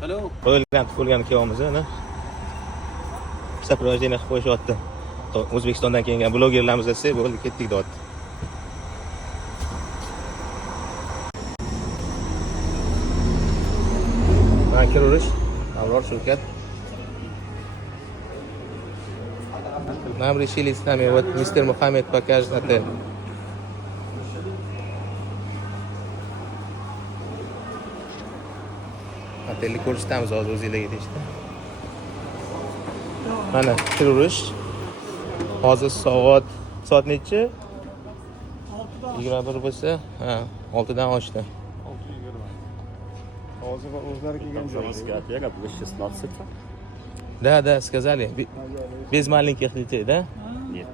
Qo'yilgan kuyovimiz ana. Saprojeni qilib qo'yishyapti. O'zbekistondan kelgan blogerlarimiz esa bo'ldi, ketdik deyapti. Mana kiraverish. Avror Shulkat. Нам решили с нами, вот мистер Мухаммед покажет отель. Otelni ko'rsatamiz hozir o'zingizlarga deyishdi. Mana kiraverish. Hozir soat necha? 21 bo'lsa, ha, 6 dan ochdi. 6:20. Hozir o'zlari kelgan joyga. Было 16. Да, сказали. Без маленьких детей, да? Нет.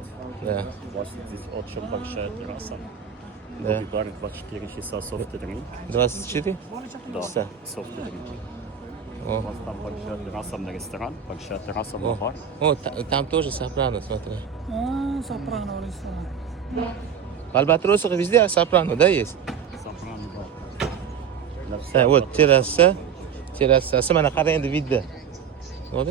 Да. У вас здесь очень большая терраса. Да. Бар 24 часа софт-дринк. 24? Да, Часа. софт-дринки. О. У вас там большая терраса на ресторан, большая терраса на бар. О, там тоже сопрано, смотри. Сопрано ресторан. В Альбатросах везде сопрано, да, есть? Сопрано, да. Да, вот терраса. Mana qarang endi видно. Вот.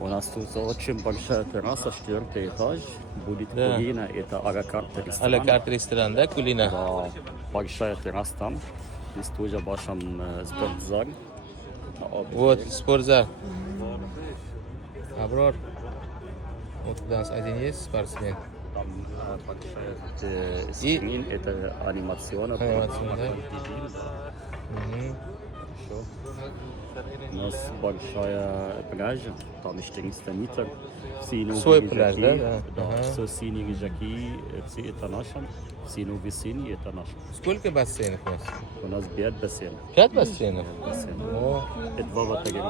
У нас тут очень большая терраса, 4-й этаж. Будет Да. кулина, это а-ля-карт ресторан. А-ля-карт ресторан, да, Кулина? Да, большая терраса там. Здесь тоже большой спортзал. Вот, спортзал. Abror. Вот у нас один есть спортсмен. Там большая скрин, это анимационная. Анимационная, да? Мгм. Хорошо. У нас большая пляжа, там 400 метров. Все новые Свой лежаки, пляж, да? Да, Ага. все синие лежаки, все это наше. Все новые синие, это наше. Сколько бассейнов у нас? У нас 5 бассейнов. 5 бассейнов? О, Это 2 батареи.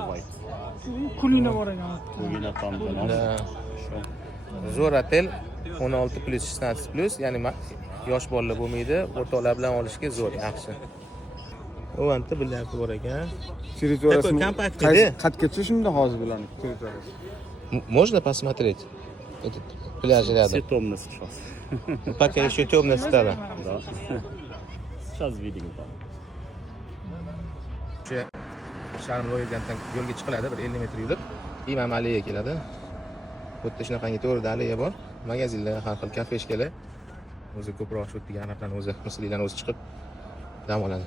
Kulina bor ekan. Кулина там для нас. да. Хорошо. Zo'r otel 16 plus 16 plus, ya'ni yosh bolalar bo'lmaydi, o'rtoqlar bilan olishga zo'r, yaxshi. O anta bilyapti bor ekan. Territoriyasi Такой компактный, да? qatgacha shunda hozir bularni territoriyasi. Можно посмотреть этот пляж Все рядом? темно сейчас. Пока еще темно стало. Да. Сейчас видим. O'sha Sharm Royaldan yo'lga chiqiladi, bir 50 metr yurib, Imom Aliga keladi. Bu yerda shunaqangi to'rida alliya bor, magazinlar, har xil kafeshkalar. O'zi ko'proq shu yerga arablarning o'zi, misrliklarning o'zi chiqib dam oladi.